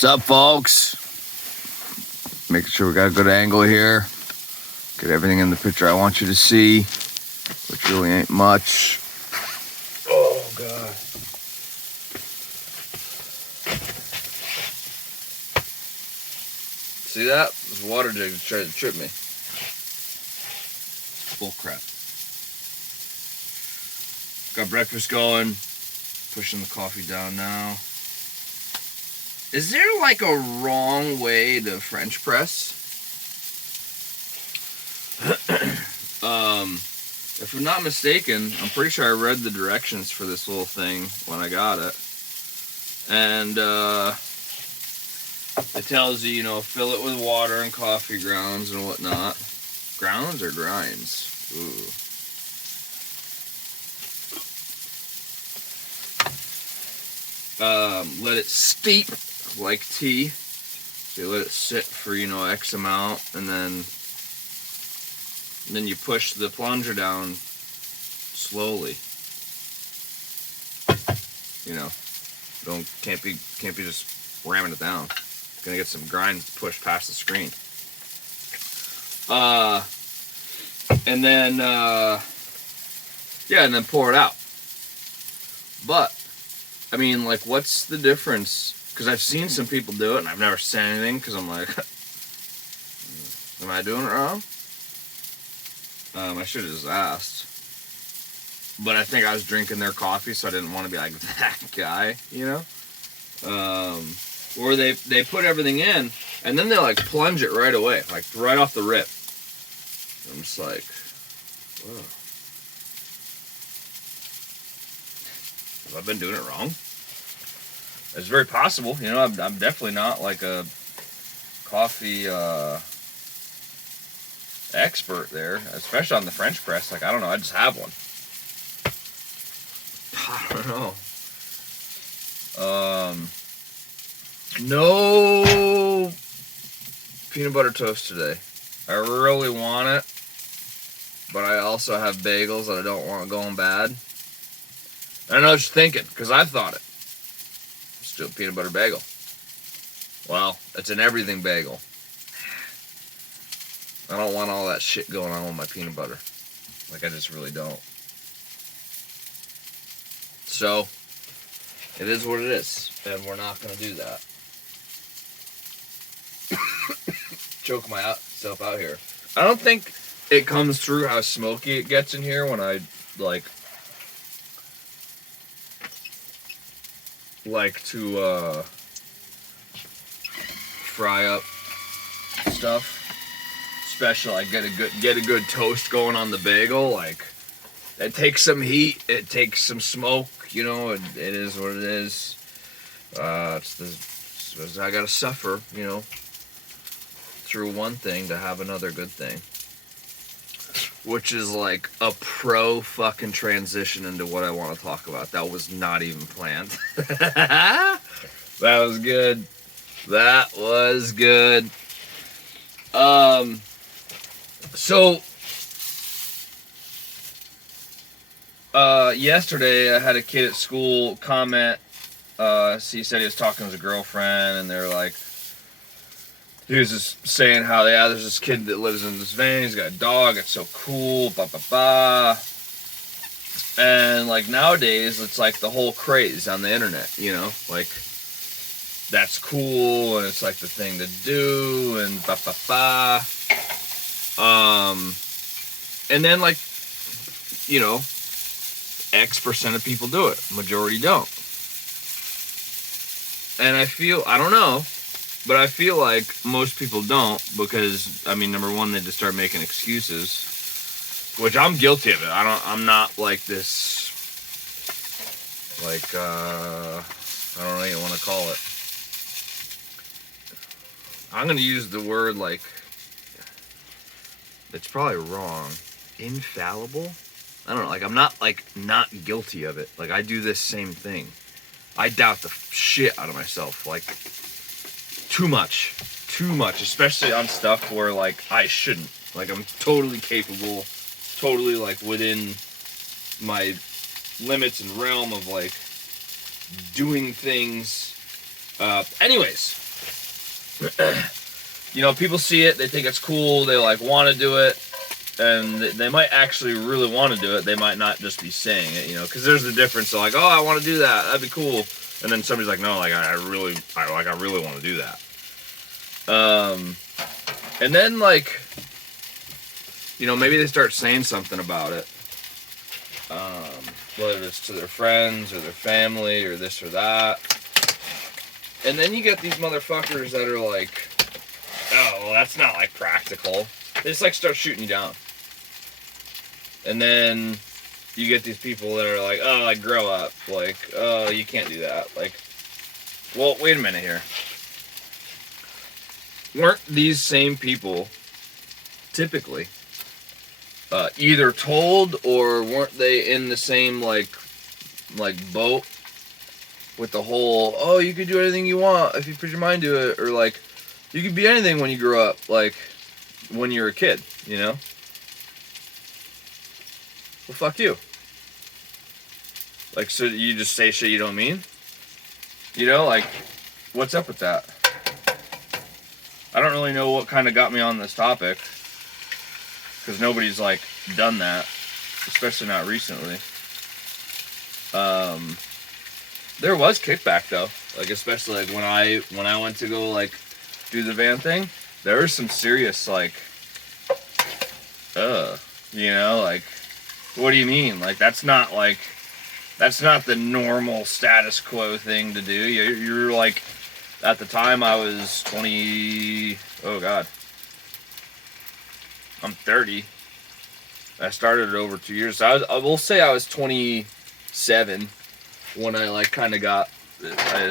What's up, folks? Making sure we got a good angle here. Get everything in the picture I want you to see, which really ain't much. Oh, God. See that? This water jug tried to trip me. It's bull crap. Got breakfast going. Pushing the coffee down now. Is there like a wrong way to French press? If I'm not mistaken, I'm pretty sure I read the directions for this little thing when I got it. And it tells you, fill it with water and coffee grounds and whatnot. Grounds or grinds? Ooh. Let it steep like tea. So you let it sit for, X amount, and then you push the plunger down slowly. Can't be just ramming it down. Gonna get some grinds to push past the screen. And then pour it out. But what's the difference? Because I've seen some people do it, and I've never said anything, because I'm like, am I doing it wrong? I should have just asked. But I think I was drinking their coffee, so I didn't want to be like that guy, Or they put everything in, and then they, plunge it right away, right off the rip. I'm just like, whoa. Have I been doing it wrong? It's very possible. I'm definitely not like a coffee expert there, especially on the French press. I don't know. I just have one. I don't know. No peanut butter toast today. I really want it, but I also have bagels that I don't want going bad. I know what you're thinking, because I thought it. Let's do a peanut butter bagel. Well, it's an everything bagel. I don't want all that shit going on with my peanut butter. I just really don't. So, it is what it is, and we're not going to do that. Choke myself out here. I don't think it comes through how smoky it gets in here when I, like to fry up stuff. Especially get a good toast going on the bagel. It takes some heat, it takes some smoke, it is what it is. I gotta suffer, through one thing to have another good thing. Which is a pro fucking transition into what I want to talk about. That was not even planned. That was good. That was good. So, yesterday I had a kid at school comment. He said he was talking to his girlfriend, and they're like, he was just saying how, there's this kid that lives in this van, he's got a dog, it's so cool, And, nowadays, it's the whole craze on the internet, that's cool, and it's the thing to do, and and then, X% of people do it. Majority don't. And I don't know, but I feel like most people don't because, number one, they just start making excuses, which I'm guilty of it. I'm not like this, I don't know what you want to call it. I'm going to use the word, it's probably wrong. Infallible? I don't know, I'm not, not guilty of it. I do this same thing. I doubt the shit out of myself, too much, especially on stuff where, I shouldn't. I'm totally capable, totally, within my limits and realm of, doing things. Anyways, you know, people see it, they think it's cool, they like want to do it, and they might actually really want to do it. They might not just be saying it, you know, because there's the difference. So like, oh, I want to do that, that'd be cool, and then somebody's like, no, like I really want to do that. And then like, you know, maybe they start saying something about it, whether it's to their friends or their family or this or that. And then you get these motherfuckers that are like, oh, well, that's not like practical. They just like start shooting you down. And then you get these people that are like, oh, like grow up. Like, oh, you can't do that. Like, well, wait a minute here. Weren't these same people typically either told, or weren't they in the same like boat with the whole, oh, you could do anything you want if you put your mind to it, or like you could be anything when you grow up, like when you're a kid, you know? Well, fuck you. Like, so you just say shit you don't mean? You know, like, what's up with that? I don't really know what kind of got me on this topic, because nobody's like done that, especially not recently. There was kickback though, like especially like when I went to go like do the van thing, there was some serious like, you know, like, what do you mean? Like that's not the normal status quo thing to do. You're like, at the time I was 20. Oh God. I'm 30. I started it over 2 years. So I will say I was 27 when I like kind of got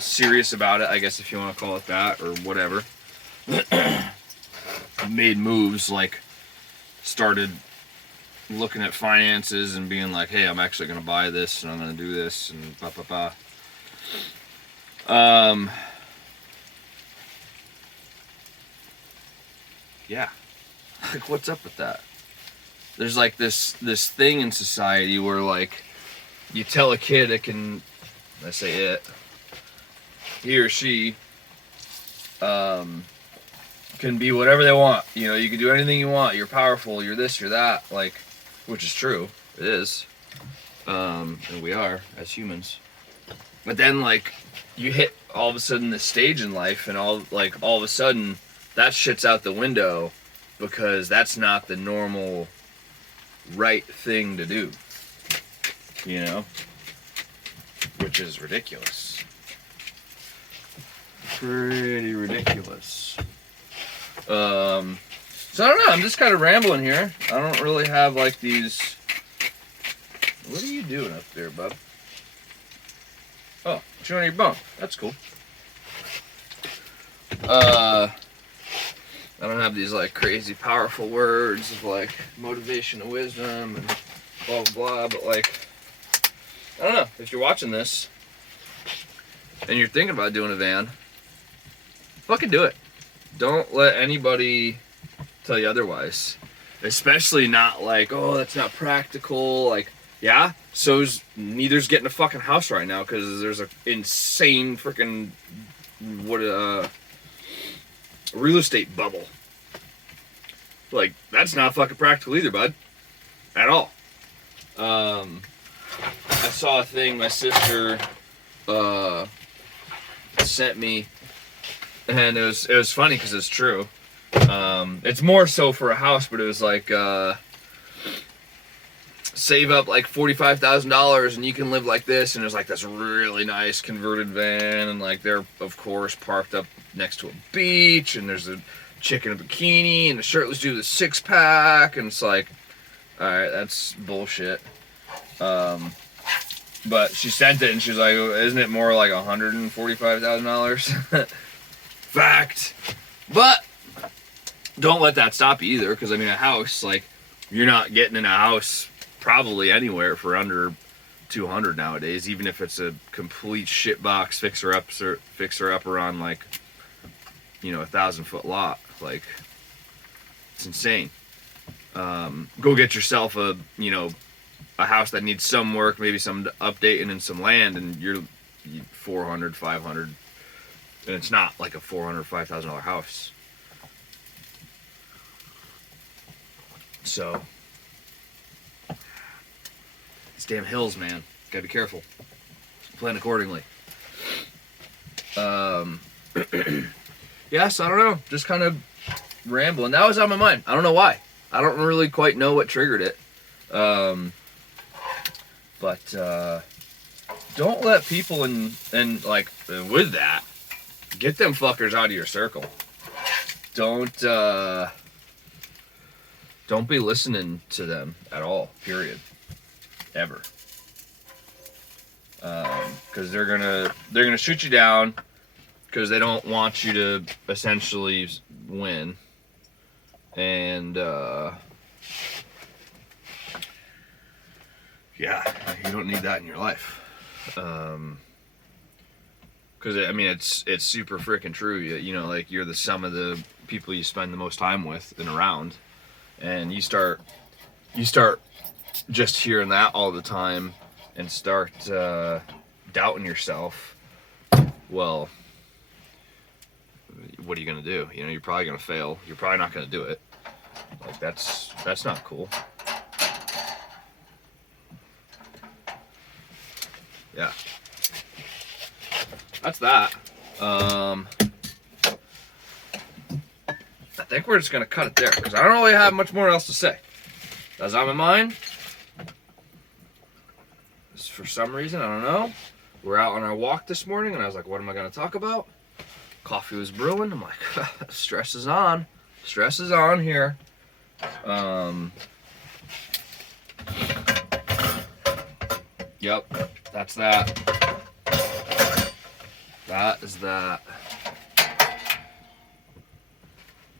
serious about it, I guess, if you want to call it that, or whatever. Made moves, like started looking at finances and being like, hey, I'm actually going to buy this and I'm going to do this and blah, blah, blah. Yeah. Like, what's up with that? There's like this thing in society where like you tell a kid it can, let's say it, he or she can be whatever they want. You know, you can do anything you want. You're powerful. You're this. You're that. Like, which is true. It is. And we are as humans. But then like you hit all of a sudden this stage in life, and all of a sudden that shit's out the window because that's not the normal right thing to do, you know, which is ridiculous. Pretty ridiculous. So I don't know, I'm just kind of rambling here. I don't really have like these. What are you doing up there, bub? Oh, chewing your bone. That's cool. I don't have these like crazy powerful words of like motivation and wisdom and blah blah blah, but like, I don't know, if you're watching this and you're thinking about doing a van, fucking do it. Don't let anybody tell you otherwise. Especially not like, oh, that's not practical. Like, yeah, neither's getting a fucking house right now because there's an insane freaking real estate bubble. Like, that's not fucking practical either, bud. At all. I saw a thing my sister sent me, and it was funny because it's true. It's more so for a house, but it was like, save up like $45,000 and you can live like this, and there's like this really nice converted van, and like they're of course parked up next to a beach, and there's a chick in a bikini and a shirtless dude with a six-pack, and it's like, alright, that's bullshit. But she sent it and she was like, isn't it more like $145,000? Fact. But don't let that stop you either, because I mean, a house, like, you're not getting in a house probably anywhere for under 200 nowadays, even if it's a complete shitbox fixer upper on like, you know, 1,000-foot lot. Like, it's insane. Go get yourself a house that needs some work, maybe some updating and some land, and you're 400, 500, And it's not like a $400,000, $5,000 house. So, these damn hills, man. Gotta be careful. Plan accordingly. Yes, I don't know. Just kind of rambling. That was on my mind. I don't know why. I don't really quite know what triggered it. But don't let people and like with that, get them fuckers out of your circle. Don't be listening to them at all. Period. Ever. Because they're gonna shoot you down because they don't want you to essentially win. And yeah, you don't need that in your life. Because I mean, it's super freaking true. You know, like you're the sum of the people you spend the most time with and around, and you start just hearing that all the time and start doubting yourself. Well, what are you gonna do? You know, you're probably gonna fail. You're probably not gonna do it. Like that's not cool. Yeah. That's that. I think we're just gonna cut it there because I don't really have much more else to say. That's on my mind. Just for some reason, I don't know. We're out on our walk this morning, and I was like, "What am I gonna talk about?" Coffee was brewing. I'm like, "Stress is on. Stress is on here." Yep, that's that. That is that.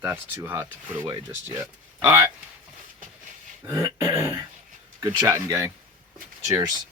That's too hot to put away just yet. All right. Good chatting, gang. Cheers.